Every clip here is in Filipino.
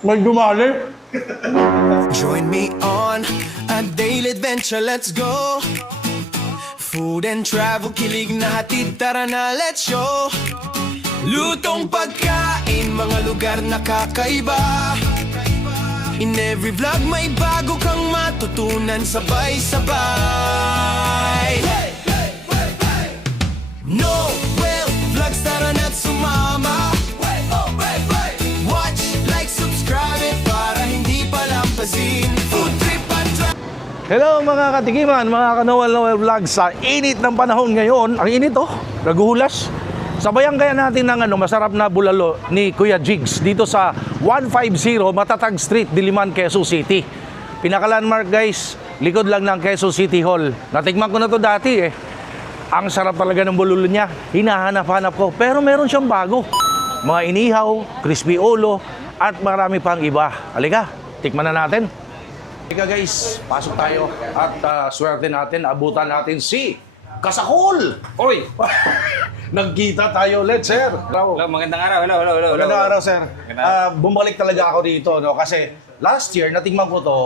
May dumali. Join me on a daily adventure, let's go. Food and travel, kilig na hatid, tara na, let's show. Lutong pagkain, mga lugar na kakaiba. In every vlog may bago kang matutunan, sabay-sabay. Noel Vlogs, tara na't sumama. Watch, like, subscribe para hindi palampasin. Food trip at Hello mga katikiman, mga ka-Noel Vlog. Sa init ng panahon ngayon, ang init oh, naguhulas. Sabayan kaya natin ng masarap na bulalo ni Kuya Jigs dito sa 150 Matatag Street, Diliman, Quezon City. Pinaka-landmark guys, likod lang ng Quezon City Hall. Natikman ko na to dati eh. Ang sarap talaga ng bulalo niya, hinahanap-hanap ko. Pero meron siyang bago. Mga inihaw, crispy ulo, at marami pang iba. Halika, tikman na natin. Halika guys, pasok tayo at swerte natin, abutan natin si Kasakol! Oy! Nagkita tayo ulit, sir. Hello, magandang araw. Hello. Magandang araw, sir. Bumalik talaga ako dito, no? Kasi last year, natingman ko to,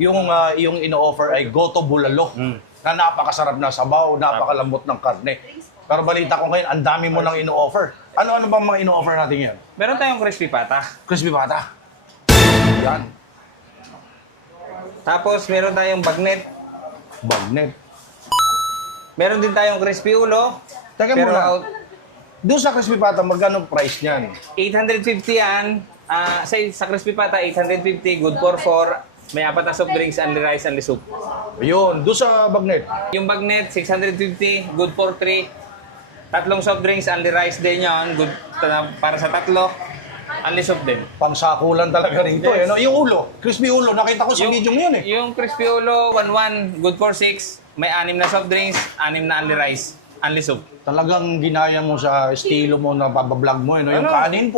yung ino-offer ay Goto Bulalo. Na napakasarap na sabaw, napakalambot ng karne. Pero balita ko ngayon, ang dami mo nang ino-offer. Ano bang mga ino-offer natin yan? Meron tayong crispy pata. Crispy pata. Yan. Tapos meron tayong bagnet. Bagnet. Meron din tayong crispy ulo. Teka Pero muna. Doon sa crispy pata, magkano price niyan? 850 yan. Sa crispy pata, 850. Good for 4. May 4 na soft drinks, only rice, only soup. Ayun, doon sa bagnet. Yung bagnet, 650. Good for 3. Tatlong soft drinks, only rice din yan. Good para sa tatlo. Only soup din. Pangsakulan talaga rito. Yes. Eh, no? Yung ulo, crispy ulo, nakita ko sa video yun eh. Yung crispy ulo, 1-1. Good for 6. May 6 na soft drinks, 6 na only rice, only soup. Talagang ginaya mo sa estilo mo na babablog mo. Eh, no? Yung Ano? kanin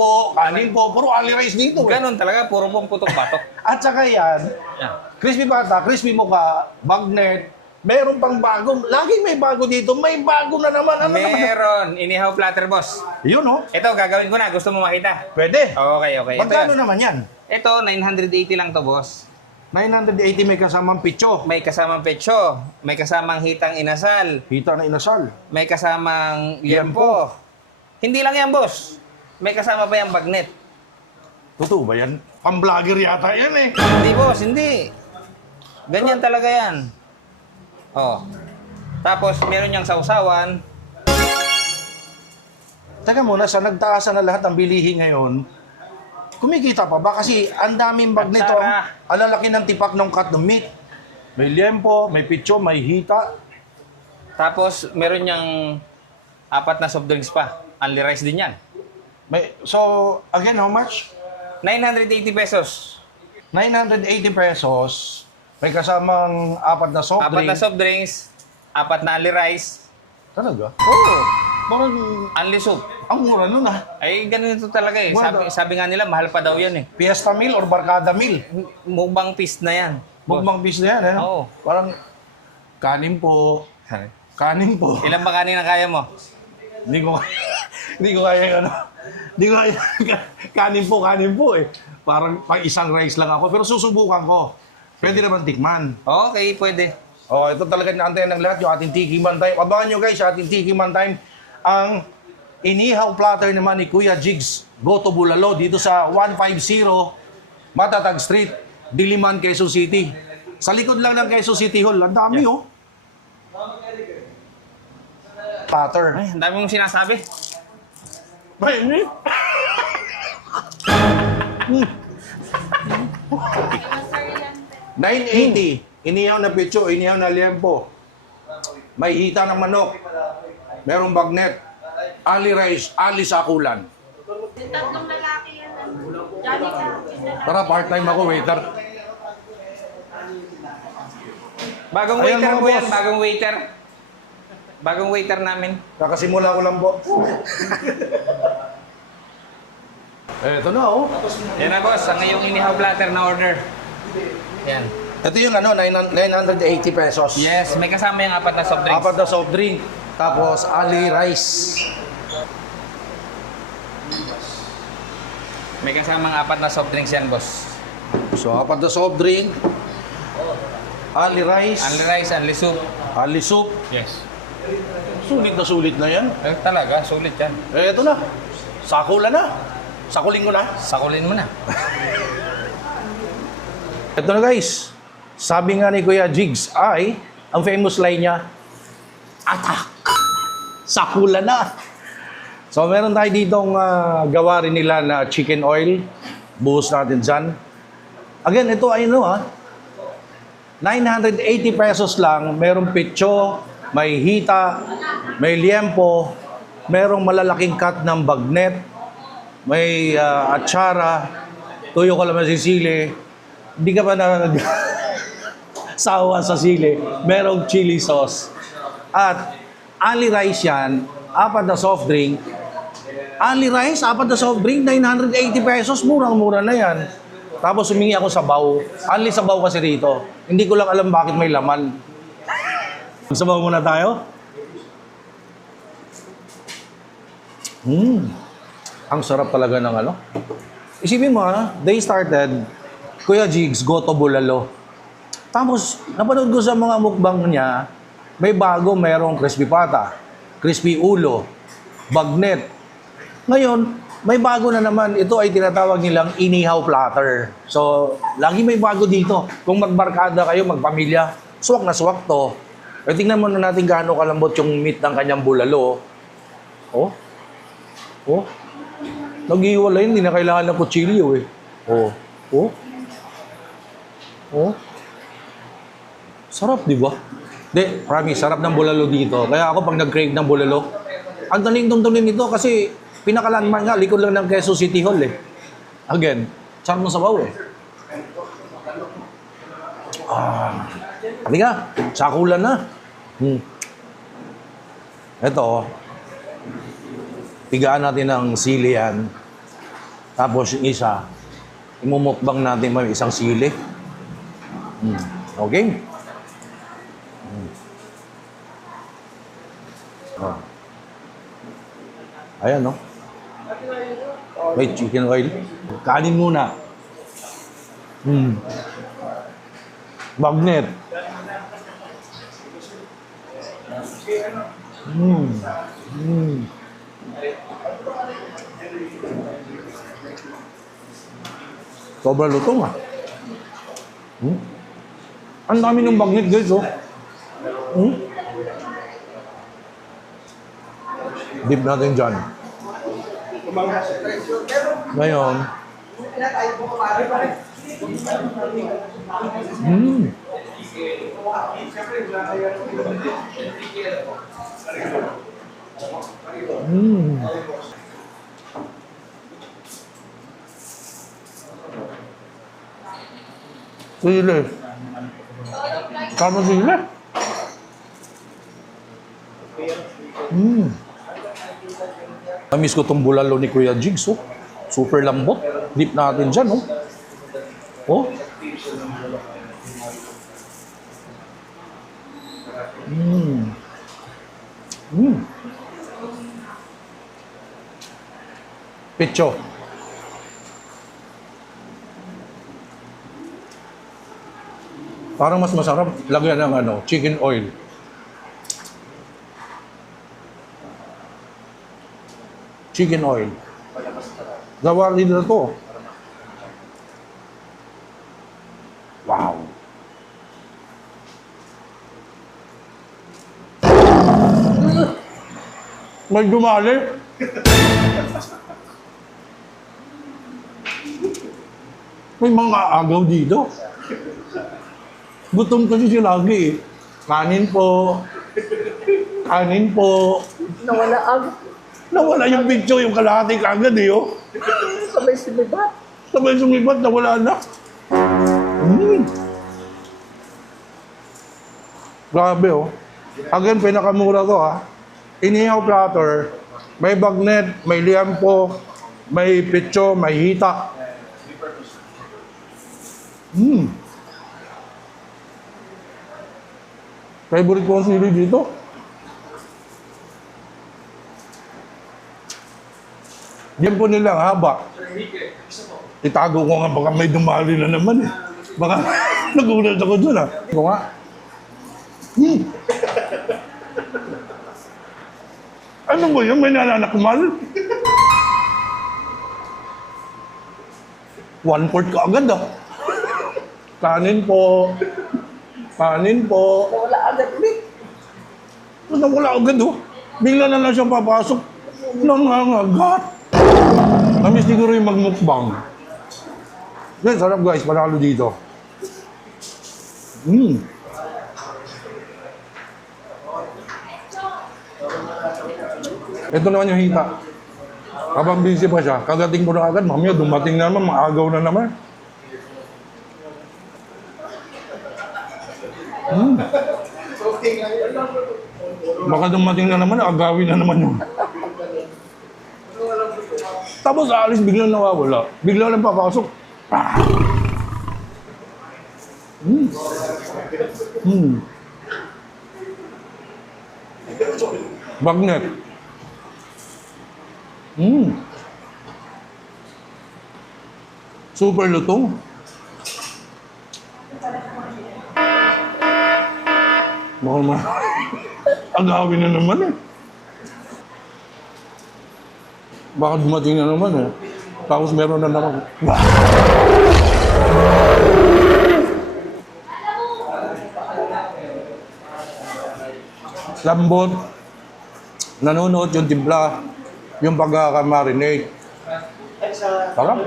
po, puro ali rice dito. Eh. Ganon talaga, puro pong putok-patok. At saka yan, Yeah. crispy pata, crispy mukha, bagnet, meron pang bagong, laging may bago dito, may bago na naman. Ano naman? Meron, inihaw platter boss. Yun oh, Ito, gagawin ko na. Gusto mo makita? pwede. Okay. Magkano Ito, naman yan? ito, 980 lang to boss. 980 may kasamang pitso. May kasamang pecho, may kasamang hitang inasal, Hita na inasal. may kasamang liempo. Hindi lang yan boss. May kasama pa yung bagnet. Totoo ba yan? Pang-vlogger yata yan eh. Hindi boss, hindi. Ganyan talaga yan. Oh. Tapos, meron niyang sausawan. Teka muna, sa nagtaasan na lahat ng bilihin ngayon, kumikita pa ba? Kasi ang daming bag nito. Tara. Ang lalaki ng tipak ng cut ng meat. May liempo, may pitso, may hita. Tapos, meron niyang 4 na soft drinks pa. Only rice din yan. So, again, how much? 980 pesos. 980 pesos. May kasamang 4 na soft 4 drink. na soft drinks, 4 na only rice. Talaga? Oo. Parang Only soup. ang mura nun ah. Ay, ganito talaga eh. Mura Sabi nga nila, mahal pa daw yan eh. Fiesta meal or barkada meal? Mukbang feast na yan. Mukbang bis na yan eh. Oo. Parang kanin po. Kanin po. Ilan ba kanin ang kaya mo? Hindi ko hindi ko kaya yung ano. Hindi ko kaya kanin po eh. Parang pang isang rice lang ako pero susubukan ko. Pwede naman tikman. Okay, pwede. Oh, ito talaga naantayan ng lahat yung ating Tikiman Time. Abangan nyo guys, ating Tikiman Time ang inihaw platter naman ni Kuya Jigs Goto Bulalo dito sa 150 Matatag Street, Diliman, Quezon City. Sa likod lang ng Quezon City Hall. Ang dami oh. Platter. Ay, ang dami mong sinasabi. Ay, hindi. 980. Inihaw na pitso, inihaw na liempo. May hita ng manok. Merong bagnet. Ali rice, ali sakulan. Tatlong lalaki yan. Johnny ka. Tara, part-time ako, waiter. Bagong Ayan, waiter mga po yan, boss. bagong waiter. Bagong waiter namin. Kakasimula ko lang po. Eto na, oh. Yan na boss, ang iyong inihaw platter na order. Yan. Ito yung ano, 980 pesos. Yes, may kasama yung 4 na soft drinks. Apat na soft drink. Tapos, ali rice. May kasamang 4 na soft drinks yan, boss. So, apat na soft drink. Ali rice. Only rice, only soup. Ali soup. Yes. Sulit na yan. Eh, talaga, sulit yan. Eh, ito na. Sakula na. Sakulin ko na. Sakulin mo na. Ito na guys. Sabi nga ni Kuya Jigs ay, ang famous line niya, attack! Sakula na! So, meron tayo ditong gawa rin nila na chicken oil. Buhos natin dyan. Again, ito ay 980 pesos lang. Merong pitso, may hita, may liempo, merong malalaking cut ng bagnet, may atsara, tuyo kalamansi sili. Hindi ka pa sawa sa sili. Merong chili sauce. At only rice yan, 4 na soft drink. Only rice, 4 na soft drink, 980 pesos. Murang-mura na yan. Tapos humingi ako sabaw. Only sabaw kasi rito. Hindi ko lang alam bakit may laman. Sabaw muna tayo. Ang sarap talaga ng ano. Isipin mo they started, Kuya Jigs, Goto Bulalo. Tapos, napanood ko sa mga mukbang niya, may bago, merong crispy pata, crispy ulo, bagnet. Ngayon, may bago na naman. Ito ay tinatawag nilang inihaw platter. So, lagi may bago dito. Kung magbarkada kayo, magpamilya, swak na swak to. E tingnan mo na natin gaano kalambot yung meat ng kanyang bulalo. Oh. Oh. Nag-iwalay, hindi na kailangan ng kutsilyo eh. Oh. Oh. Oh. Sarap, di ba? Di, promise, sarap ng bulalo dito. Kaya ako pag nag-crave ng bulalo, ang taling-tungtungin nito kasi pinakalandmark nga, likod lang ng Quezon City Hall eh. Again, sarap ng sabaw eh. Halika, sakulan na. Ito, tigaan natin ng sili yan. Tapos yung isa, imumukbang natin may isang sili. Okay? Oh. Ayan, no? May chicken oil. Kanin muna. Bagnet. Sobrang lutong Ang dami ng bagnet, guys, oh. Dip natin dyan. Ngayon. Sili. Kama sili. Namiss ko itong bulalo ni Kuya Jigs, oh. Super lambot. Dip natin dyan, oh. Oh. Picho. Parang mas masarap lagyan ng chicken oil. Chicken oil. Gawa rin na to. Wow. May dumali. May mga agaw dito. Gutom kasi siya lagi eh. Kanin po. Kanin po. Nawala yung picture, yung kalahati kagad eh, oh. Sabay sumibat. Sabay sumibat, nawala na. Grabe, oh. Again, pinakamura to, ha. Inihaw platter, may bagnet, may liempo, may pitso, may hita. Favorite ko ang sili dito. Diyan po nila, haba. Itago ko nga, baka may dumali na naman eh. Baka nagulat ako dun ah. Ito nga. Ano ba yun? May nananakmal? 1/4 ka agad ah. Kanin po. Kanin po. Wala agad ulit. Wala agad oh. Bigla na lang siyang papasok. Nangangagat. Namis siguro yung magmukbang. Yan, sarap guys. Panalo dito. Ito naman yung hita. Habang busy pa siya, kagating ko na agad, mamaya dumating na naman, maagaw na naman. Baka dumating na naman, agawin na naman yun. Tapos alis, biglang nawawala. Biglang lang papasok. Ah! Bagnet. Super lutong. Baka naman. Agawin na naman eh. Baka dumating na naman eh. Tapos meron na naman. Lambot. Nanonood yung timpla. Yung pagkakamarinate. Sarap.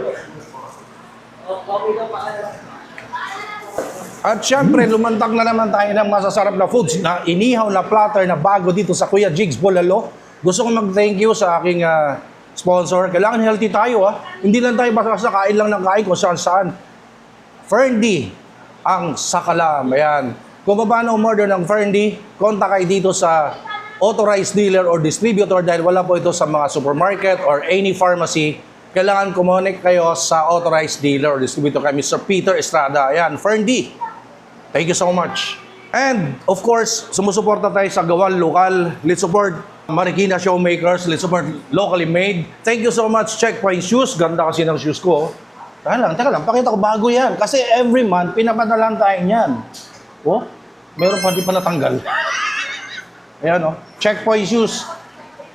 At syempre, lumantag na naman tayo ng masasarap na foods na inihaw na platter na bago dito sa Kuya Jigs Bulalo. Gusto ko mag-thank you sa aking sponsor. Kailangan healthy tayo Hindi lang tayo basta kain lang ng kain kung saan-saan. Ferndi ang sakalam. Ayan. Kung paano umorder ng Ferndi, kontak kayo dito sa authorized dealer or distributor dahil wala po ito sa mga supermarket or any pharmacy. Kailangan kumonek kayo sa authorized dealer or distributor kay Mr. Peter Estrada. Ayan, Ferndi. Thank you so much. And, of course, sumusuporta tayo sa Gawan Lokal. Let's support Marikina Showmakers. Let's support locally made. Thank you so much, Checkpoint Shoes. Ganda kasi ng shoes ko. Teka lang, pakita ko bago yan. Kasi every month, pinapadalan tayo niyan. Oh, meron pa di pa natanggal. Ayan Checkpoint Shoes.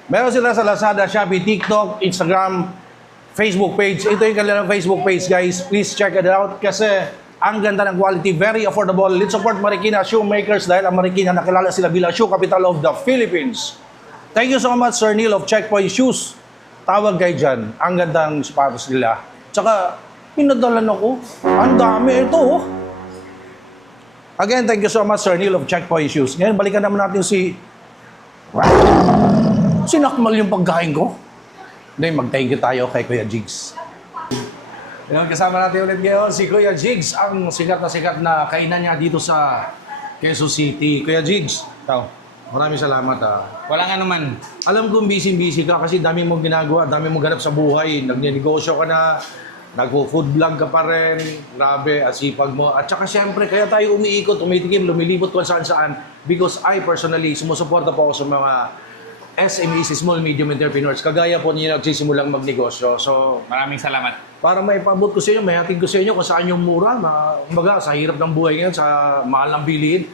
Meron sila sa Lazada, Shopee, TikTok, Instagram, Facebook page. Ito yung kanilang Facebook page, guys. Please check it out kasi ang ganda ng quality, very affordable. Let's support Marikina Shoemakers dahil ang Marikina nakilala sila bilang shoe capital of the Philippines. Thank you so much, Sir Neil of Checkpoint Shoes. Tawag kayo dyan. Ang gandang sapatos nila. Tsaka, pinadalan ako. Ang dami ito Again, thank you so much, Sir Neil of Checkpoint Shoes. Ngayon, balikan naman natin si... Sinakmal yung pagkain ko. Hindi, mag-thank you tayo kay Kuya Jigs. Ngayon, kasama natin ulit ngayon si Kuya Jigs, ang sikat na kainan niya dito sa Quezon City. Kuya Jigs, maraming salamat Wala nga naman. Alam kong busy ka kasi dami mong ginagawa, dami mong ganap sa buhay. Nagnenegosyo ka na, nagpo-food vlog ka pa rin. Grabe, asipag mo. At saka syempre, kaya tayo umiikot, tumitikim, lumilibot kung saan-saan. Because I personally, sumusuporta po ako sa mga SMEs, Small Medium Entrepreneurs. Kagaya po niyo nagsisimulang magnegosyo. So, Maraming salamat. para maipabot ko sa inyo, may hatid ko sa inyo kung saan yung mura. Kumbaga, sa hirap ng buhay ngayon, sa mahal ng bilihin,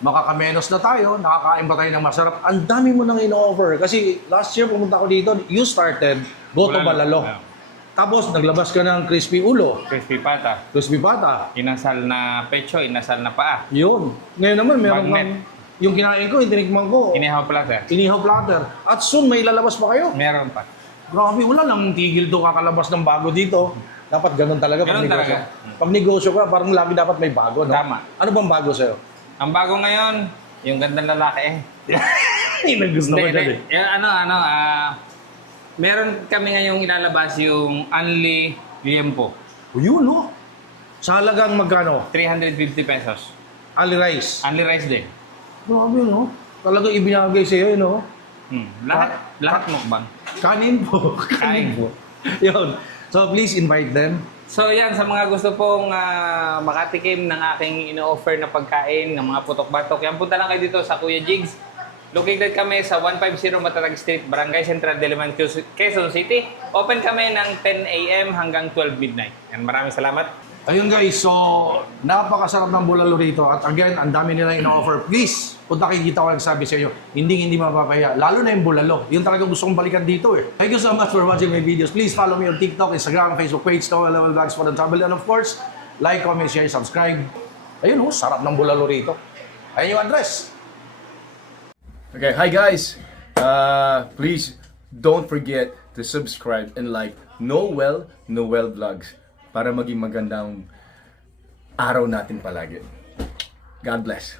makakamenos na tayo, nakakain pa tayo ng masarap. Ang dami mo nang ino-offer. Kasi last year, pumunta ko dito, you started Goto Balalo. Tapos, naglabas ka ng crispy ulo, Crispy pata. crispy pata. Inasal na pecho, inasal na paa. Yun. Ngayon naman, meron Bagnet. kang, yung kinain ko, itinikman ko, Inihaw platter. inihaw platter. At soon, may lalabas pa kayo. Meron pa. Grabe, wala lang tigil to kakalabas ng bago dito. Dapat ganun talaga pag Ganun negosyo. talaga. Pag negosyo ka, parang lagi dapat may bago, no? Tama. Ano bang bago sa'yo? Ang bago ngayon, yung gandang lalaki Yun ang gusto ko dyan meron kami ngayong ilalabas yung Unli Liempo. O yun, no? Sa halagang magkano? 350 pesos. Ali rice. Unli rice din. Grabe, no? Talagang ibinagay sa'yo, no? Lahat mukbang. Kanin po. Kain po. Yun. So, please invite them. So yan, sa mga gusto pong makatikim ng aking ino-offer na pagkain, ng mga putok-batok, yan punta lang kayo dito sa Kuya Jigs. Located kami sa 150 Matatag Street, Barangay Central, Diliman, Quezon City. Open kami ng 10 a.m. hanggang 12 midnight. Yan, maraming salamat. Ayun guys, so napakasarap ng bulalo rito. At again, ang dami nila ino-offer. Please, kung nakikita ko nagsabi sa inyo, hindi mapapahiya. Lalo na yung bulalo. Yun talaga gusto kong balikan dito eh. Thank you so much for watching my videos. Please follow me on TikTok, Instagram, Facebook page, Noel Level Vlogs for the travel. And of course, like, comment, share, subscribe. Ayun oh, sarap ng bulalo rito. Ayun yung address. Okay, hi guys! Please don't forget to subscribe and like Noel Vlogs para maging magandang araw natin palagi. God bless.